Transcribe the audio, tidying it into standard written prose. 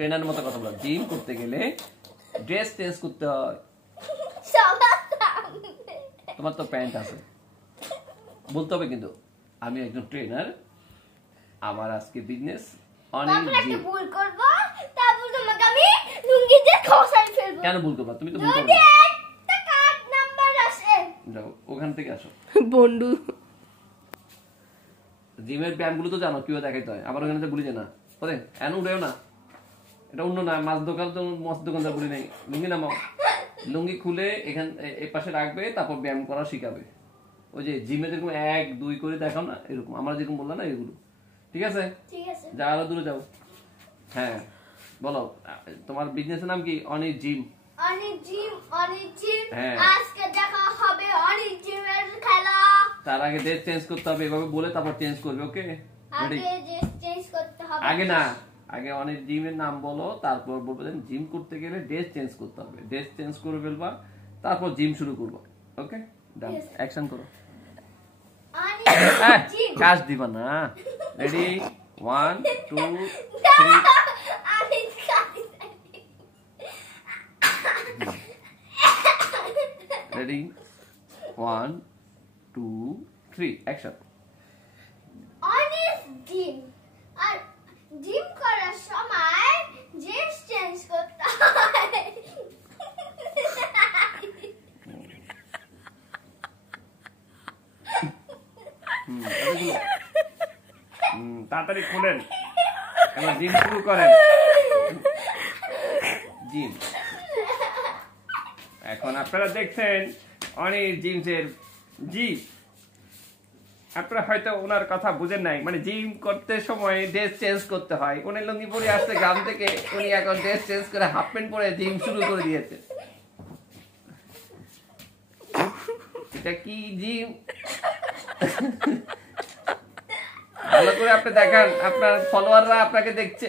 Trainer মতো কথা বলো। জিম করতে গেলে ড্রেস চেঞ্জ করতে হয়। তোমার তো প্যান্ট আছে, বলতে হবে কিন্তু আমি একজন ট্রেনার, আমার আজকে বিজনেস অনেক জিম। ভুল করব, তারপর তোমাকে আমি লুঙ্গি দিয়ে খসাই ফেলবো। কেন ভুল করবা? তুমি তো ভুল করবে। একটা কার্ড নাম্বার আছে, যাও ওখান থেকে আসো। বন্ধু জিমের ব্যায়ামগুলো তো জানো কিভাবে দেখাইতে হয়, আবার ওখানে তো ভুলি না। ওরে এন উঠেও না, এটা অন্য না, মাছ দোকান তো মাছ দোকানদার বলি নাই। লুঙ্গি নামাও, লুঙ্গি খুলে এখান এই পাশে রাখবে, তারপর ব্যায়াম করা শিখাবে। ওই যে জিমে যেরকম 1 2 করে দেখাও না, এরকম আমরা যেরকম বললাম না এগুলো। ঠিক আছে, ঠিক আছে, যা আরো দূরে যাও। হ্যাঁ বলো, তোমার বিজনেসের নাম কি? অনিক জিম। অনেক জিম, অনেক জিম। হ্যাঁ। আজকে দেখা হবে অনেক জিমের খেলা। তার আগে ড্রেস চেঞ্জ করতে হবে, এভাবে বলে তারপর চেঞ্জ করবে। ওকে, আগে যে চেঞ্জ করতে হবে। আগে না, আগে অনেক জিমের নাম বলো, তারপর বলবেন জিম করতে গেলে ড্রেস চেঞ্জ করতে হবে। ড্রেস চেঞ্জ করে ফেলবা, তারপর জিম শুরু করবো। ওকে, ডান, অ্যাকশন করো। অনেক জিম। কাজ দিবা না। রেডি, 1 2 3। অনেক কাজ। Ready, 1 2 3 action. অনেক জিম, আর জিম করার সময় ড্রেস চেঞ্জ করতে হয়। তাড়াতাড়ি খুলেন, এবার জিম শুরু করেন। জিম এখন আপনারা দেখছেন অনেক জিমসের জি। আপনারা হয়তো ওনার কথা বুঝেন নাই, মানে জিম করতে সময় ড্রেস চেঞ্জ করতে হয়। উনি লুঙ্গি পরে আসছে গ্রাম থেকে, উনি এখন ড্রেস চেঞ্জ করে হাফ প্যান্ট পরে জিম শুরু করে দিয়েছে। এটা কি জিম? ভালো করে আপনি দেখান, আপনার ফলোয়াররা আপনাকে দেখছে।